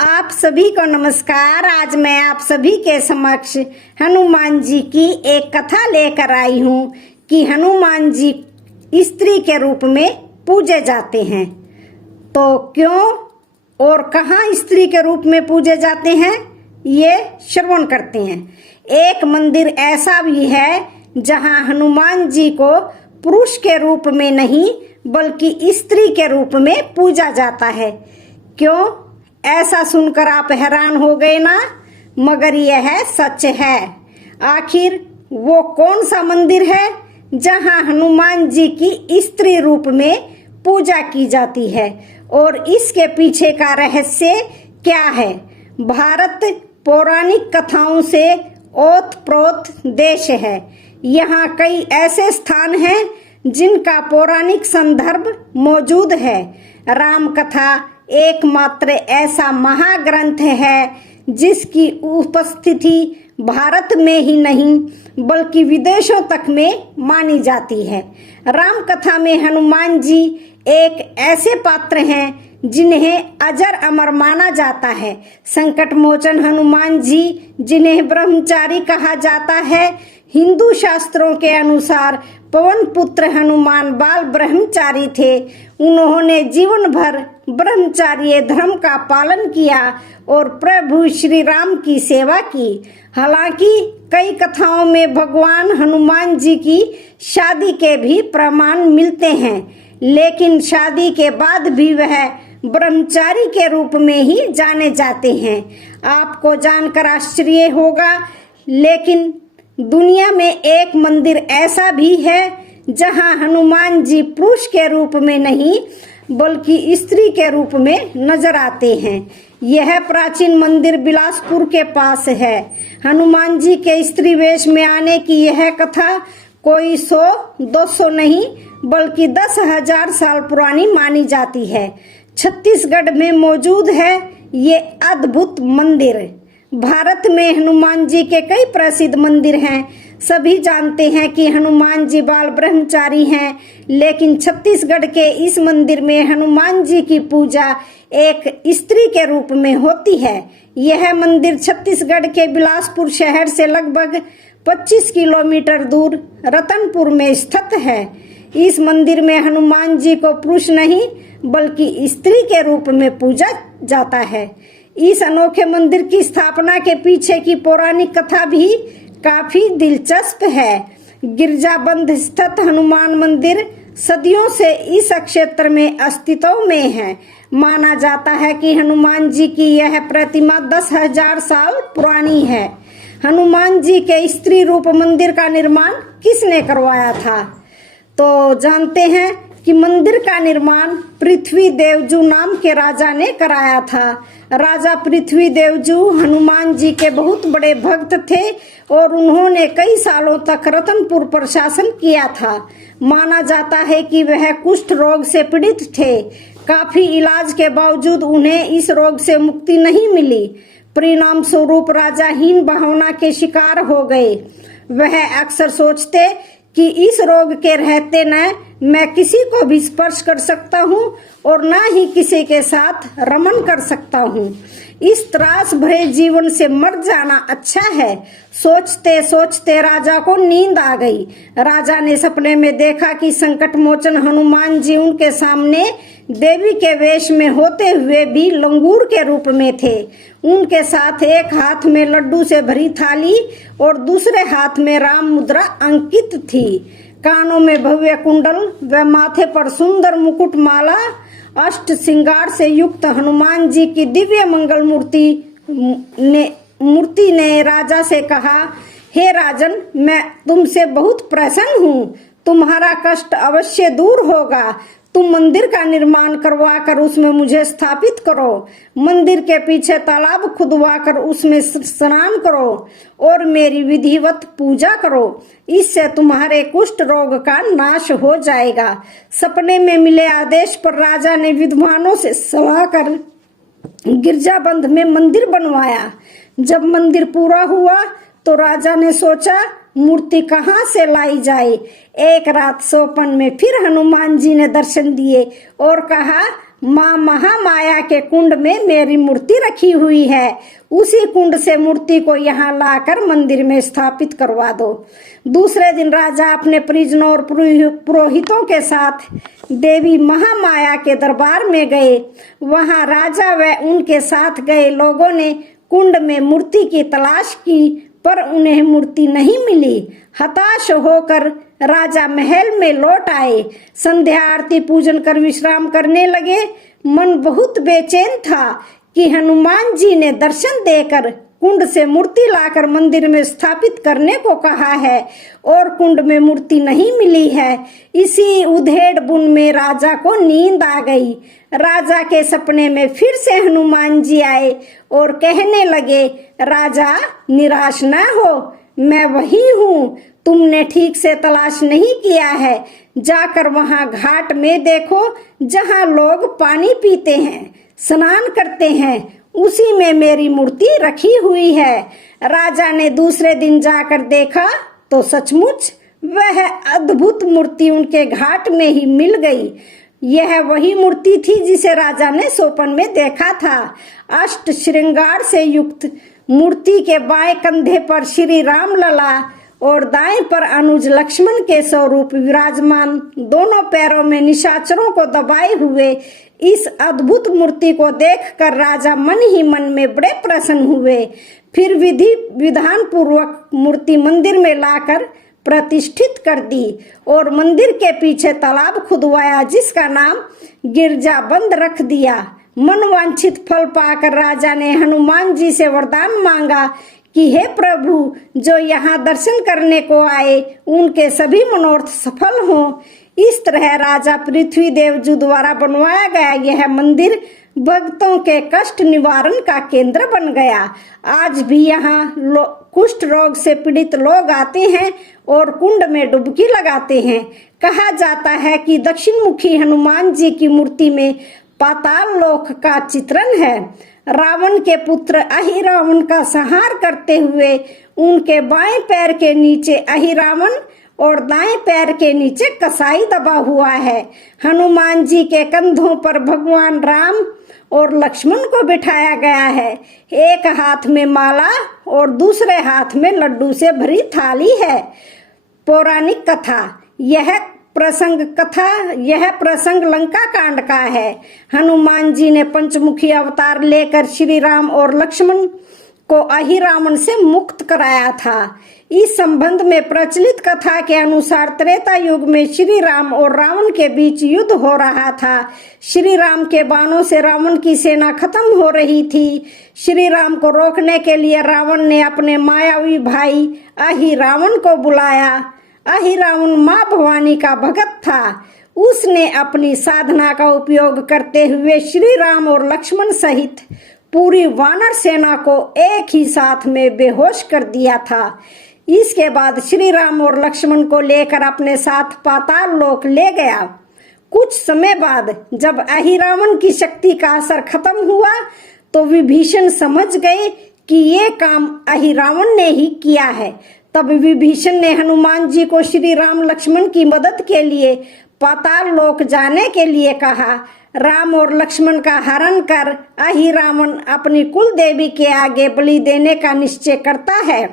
आप सभी को नमस्कार। आज मैं आप सभी के समक्ष हनुमान जी की एक कथा लेकर आई हूँ कि हनुमान जी स्त्री के रूप में पूजे जाते हैं। तो क्यों और कहाँ स्त्री के रूप में पूजे जाते हैं, ये श्रवण करते हैं। एक मंदिर ऐसा भी है जहाँ हनुमान जी को पुरुष के रूप में नहीं बल्कि स्त्री के रूप में पूजा जाता है। क्यों, ऐसा सुनकर आप हैरान हो गए ना? मगर यह सच है। आखिर वो कौन सा मंदिर है जहां हनुमान जी की स्त्री रूप में पूजा की जाती है और इसके पीछे का रहस्य क्या है? भारत पौराणिक कथाओं से ओतप्रोत देश है। यहाँ कई ऐसे स्थान हैं जिनका पौराणिक संदर्भ मौजूद है। राम कथा एकमात्र ऐसा महाग्रंथ है जिसकी उपस्थिति भारत में ही नहीं बल्कि विदेशों तक में मानी जाती है। राम कथा में हनुमान जी एक ऐसे पात्र हैं जिन्हें अजर अमर माना जाता है। संकट मोचन हनुमान जी, जिन्हें ब्रह्मचारी कहा जाता है, हिंदू शास्त्रों के अनुसार पवन पुत्र हनुमान बाल ब्रह्मचारी थे। उन्होंने जीवन भर ब्रह्मचार्य धर्म का पालन किया और प्रभु श्री राम की सेवा की। हालांकि कई कथाओं में भगवान हनुमान जी की शादी के भी प्रमाण मिलते हैं, लेकिन शादी के बाद भी वह ब्रह्मचारी के रूप में ही जाने जाते हैं। आपको जानकर आश्चर्य होगा, लेकिन दुनिया में एक मंदिर ऐसा भी है जहां हनुमान जी पुरुष के रूप में नहीं बल्कि स्त्री के रूप में नजर आते हैं। यह प्राचीन मंदिर बिलासपुर के पास है। हनुमान जी के स्त्री वेश में आने की यह कथा कोई 100-200 नहीं बल्कि 10,000 साल पुरानी मानी जाती है। छत्तीसगढ़ में मौजूद है ये अद्भुत मंदिर। भारत में हनुमान जी के कई प्रसिद्ध मंदिर हैं। सभी जानते हैं कि हनुमान जी बाल ब्रह्मचारी हैं, लेकिन छत्तीसगढ़ के इस मंदिर में हनुमान जी की पूजा एक स्त्री के रूप में होती है। यह मंदिर छत्तीसगढ़ के बिलासपुर शहर से लगभग 25 किलोमीटर दूर रतनपुर में स्थित है। इस मंदिर में हनुमान जी को पुरुष नहीं बल्कि स्त्री के रूप में पूजा जाता है। इस अनोखे मंदिर की स्थापना के पीछे की पौराणिक कथा भी काफी दिलचस्प है। गिरजाबंद स्थित हनुमान मंदिर सदियों से इस क्षेत्र में अस्तित्व में है। माना जाता है कि हनुमान जी की यह प्रतिमा 10,000 साल पुरानी है। हनुमान जी के स्त्री रूप मंदिर का निर्माण किसने करवाया था? तो जानते हैं कि मंदिर का निर्माण पृथ्वी देवजू नाम के राजा ने कराया था। राजा पृथ्वी देवजू हनुमान जी के बहुत बड़े भक्त थे और उन्होंने कई सालों तक रतनपुर पर शासन किया था। माना जाता है कि वह कुष्ठ रोग से पीड़ित थे। काफी इलाज के बावजूद उन्हें इस रोग से मुक्ति नहीं मिली। परिणाम स्वरूप राजा हीन भावना के शिकार हो गए। वह अक्सर सोचते कि इस रोग के रहते न मैं किसी को भी स्पर्श कर सकता हूँ और न ही किसी के साथ रमन कर सकता हूँ। इस त्रास भरे जीवन से मर जाना अच्छा है। सोचते सोचते राजा को नींद आ गई। राजा ने सपने में देखा कि संकट मोचन हनुमान जी उनके सामने देवी के वेश में होते हुए भी लंगूर के रूप में थे। उनके साथ एक हाथ में लड्डू से भरी थाली और दूसरे हाथ में राम मुद्रा अंकित थी। कानों में भव्य कुंडल व माथे पर सुंदर मुकुट माला अष्ट श्रृंगार से युक्त हनुमान जी की दिव्य मंगल मूर्ति ने राजा से कहा, हे राजन, मैं तुमसे बहुत प्रसन्न हूँ। तुम्हारा कष्ट अवश्य दूर होगा। तुम मंदिर का निर्माण करवा कर उसमें मुझे स्थापित करो। मंदिर के पीछे तालाब खुदवा कर उसमें स्नान करो और मेरी विधिवत पूजा करो। इससे तुम्हारे कुष्ठ रोग का नाश हो जाएगा। सपने में मिले आदेश पर राजा ने विद्वानों से सलाह कर गिरजाबंद में मंदिर बनवाया। जब मंदिर पूरा हुआ तो राजा ने सोचा मूर्ति कहाँ से लाई जाए। एक रात सोपन में फिर हनुमान जी ने दर्शन दिए और कहा, माँ महामाया के कुंड में मेरी मूर्ति रखी हुई है, उसी कुंड से मूर्ति को यहाँ लाकर मंदिर में स्थापित करवा दो। दूसरे दिन राजा अपने परिजनों और पुरोहितों के साथ देवी महामाया के दरबार में गए। वहाँ राजा व उनके साथ गए लोगों ने कुंड में मूर्ति की तलाश की, पर उन्हें मूर्ति नहीं मिली। हताश होकर राजा महल में लौट आए। संध्या आरती पूजन कर विश्राम करने लगे। मन बहुत बेचैन था कि हनुमान जी ने दर्शन देकर कुंड से मूर्ति लाकर मंदिर में स्थापित करने को कहा है और कुंड में मूर्ति नहीं मिली है। इसी उधेड़ बुन में राजा को नींद आ गई। राजा के सपने में फिर से हनुमान जी आए और कहने लगे, राजा निराश न हो, मैं वही हूँ, तुमने ठीक से तलाश नहीं किया है। जाकर वहाँ घाट में देखो, जहाँ लोग पानी पीते हैं, स्नान करते हैं, उसी में मेरी मूर्ति रखी हुई है। राजा ने दूसरे दिन जाकर देखा तो सचमुच वह अद्भुत मूर्ति उनके घाट में ही मिल गई। यह वही मूर्ति थी जिसे राजा ने स्वप्न में देखा था। अष्ट श्रृंगार से युक्त मूर्ति के बाएं कंधे पर श्री राम लला और दाएं पर अनुज लक्ष्मण के स्वरूप विराजमान, दोनों पैरों में निशाचरों को दबाए हुए इस अद्भुत मूर्ति को देखकर राजा मन ही मन में बड़े प्रसन्न हुए। फिर विधि विधान पूर्वक मूर्ति मंदिर में लाकर प्रतिष्ठित कर दी और मंदिर के पीछे तालाब खुदवाया, जिसका नाम गिरजा बंद रख दिया। मनवांछित फल पाकर राजा ने हनुमान जी से वरदान मांगा कि हे प्रभु, जो यहाँ दर्शन करने को आए उनके सभी मनोरथ सफल हों। इस तरह राजा पृथ्वी देव जी द्वारा बनवाया गया यह मंदिर भक्तों के कष्ट निवारण का केंद्र बन गया। आज भी यहाँ कुष्ठ रोग से पीड़ित लोग आते हैं और कुंड में डुबकी लगाते हैं। कहा जाता है कि दक्षिण मुखी हनुमान जी की मूर्ति में पाताल लोक का चित्रण है। रावण के पुत्र अहिरावण का संहार करते हुए उनके बाएं पैर के नीचे अहिरावण और दाएं पैर के नीचे कसाई दबा हुआ है। हनुमान जी के कंधों पर भगवान राम और लक्ष्मण को बिठाया गया है। एक हाथ में माला और दूसरे हाथ में लड्डू से भरी थाली है। पौराणिक कथा, यह प्रसंग लंका कांड का है। हनुमान जी ने पंचमुखी अवतार लेकर श्री राम और लक्ष्मण को अहिरावण से मुक्त कराया था। इस संबंध में प्रचलित कथा के अनुसार त्रेता युग में श्री राम और रावण के बीच युद्ध हो रहा था। श्री राम के बाणों से रावण की सेना खत्म हो रही थी। श्री राम को रोकने के लिए रावण ने अपने मायावी भाई अहिरावण को बुलाया। अहिरावण माँ भवानी का भक्त था। उसने अपनी साधना का उपयोग करते हुए श्री राम और लक्ष्मण सहित पूरी वानर सेना को एक ही साथ में बेहोश कर दिया था। इसके बाद श्री राम और लक्ष्मण को लेकर अपने साथ पाताल लोक ले गया। कुछ समय बाद जब अहिरावण की शक्ति का असर खत्म हुआ तो विभीषण समझ गए कि ये काम अहिरावण ने ही किया है। तब विभीषण ने हनुमान जी को श्री राम लक्ष्मण की मदद के लिए पाताल लोक जाने के लिए कहा। राम और लक्ष्मण का हरण कर अहिरावण अपनी कुल देवी के आगे बलि देने का निश्चय करता है।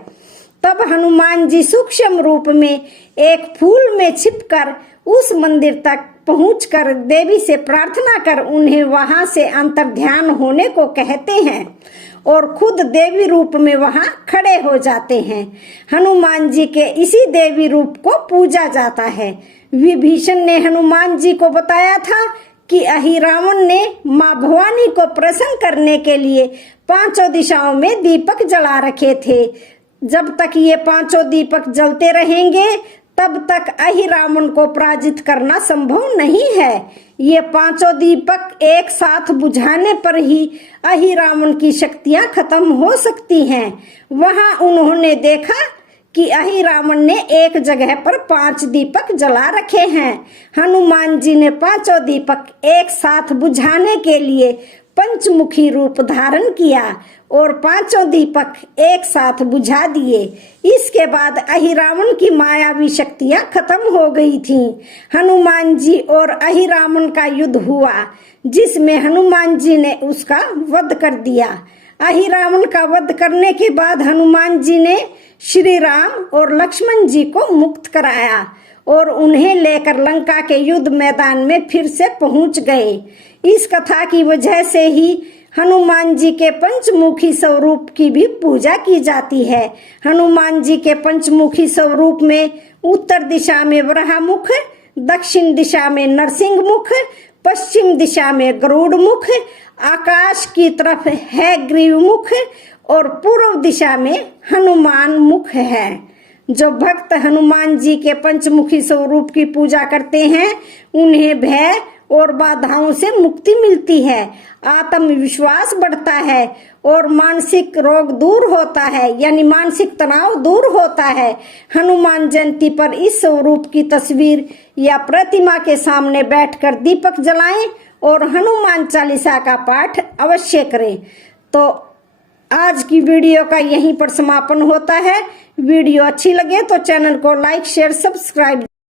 तब हनुमान जी सूक्ष्म रूप में एक फूल में छिपकर उस मंदिर तक पहुंचकर देवी से प्रार्थना कर उन्हें वहां से अंतर्ध्यान होने को कहते हैं और खुद देवी रूप में वहां खड़े हो जाते हैं। हनुमान जी के इसी देवी रूप को पूजा जाता है। विभीषण ने हनुमान जी को बताया था कि अहिरावण ने माँ भवानी को प्रसन्न करने के लिए पांचों दिशाओं में दीपक जला रखे थे। जब तक ये पांचों दीपक जलते रहेंगे तब तक अहिरावण को पराजित करना संभव नहीं है। ये पांचों दीपक एक साथ बुझाने पर ही अहिरावण की शक्तियां खत्म हो सकती हैं। वहां उन्होंने देखा कि अहिरावण ने एक जगह पर 5 दीपक जला रखे हैं। हनुमान जी ने पांचों दीपक एक साथ बुझाने के लिए पंचमुखी रूप धारण किया और पांचों दीपक एक साथ बुझा दिए। इसके बाद अहिरावण की मायावी शक्तियां खत्म हो गई थीं। हनुमान जी और अहिरावण का युद्ध हुआ, जिसमें हनुमान जी ने उसका वध कर दिया। अहिरावण का वध करने के बाद हनुमान जी ने श्री राम और लक्ष्मण जी को मुक्त कराया और उन्हें लेकर लंका के युद्ध मैदान में फिर से पहुंच गए। इस कथा की वजह से ही हनुमान जी के पंचमुखी स्वरूप की भी पूजा की जाती है। हनुमान जी के पंचमुखी स्वरूप में उत्तर दिशा में वराहमुख, दक्षिण दिशा में नरसिंह मुख, पश्चिम दिशा में गरुड़ मुख, आकाश की तरफ है ग्रीव मुख और पूर्व दिशा में हनुमान मुख है। जो भक्त हनुमान जी के पंचमुखी स्वरूप की पूजा करते हैं उन्हें भय और बाधाओं से मुक्ति मिलती है, आत्मविश्वास बढ़ता है और मानसिक रोग दूर होता है, यानी मानसिक तनाव दूर होता है। हनुमान जयंती पर इस स्वरूप की तस्वीर या प्रतिमा के सामने बैठकर दीपक जलाएं और हनुमान चालीसा का पाठ अवश्य करें। तो आज की वीडियो का यहीं पर समापन होता है। वीडियो अच्छी लगे तो चैनल को लाइक, शेयर, सब्सक्राइब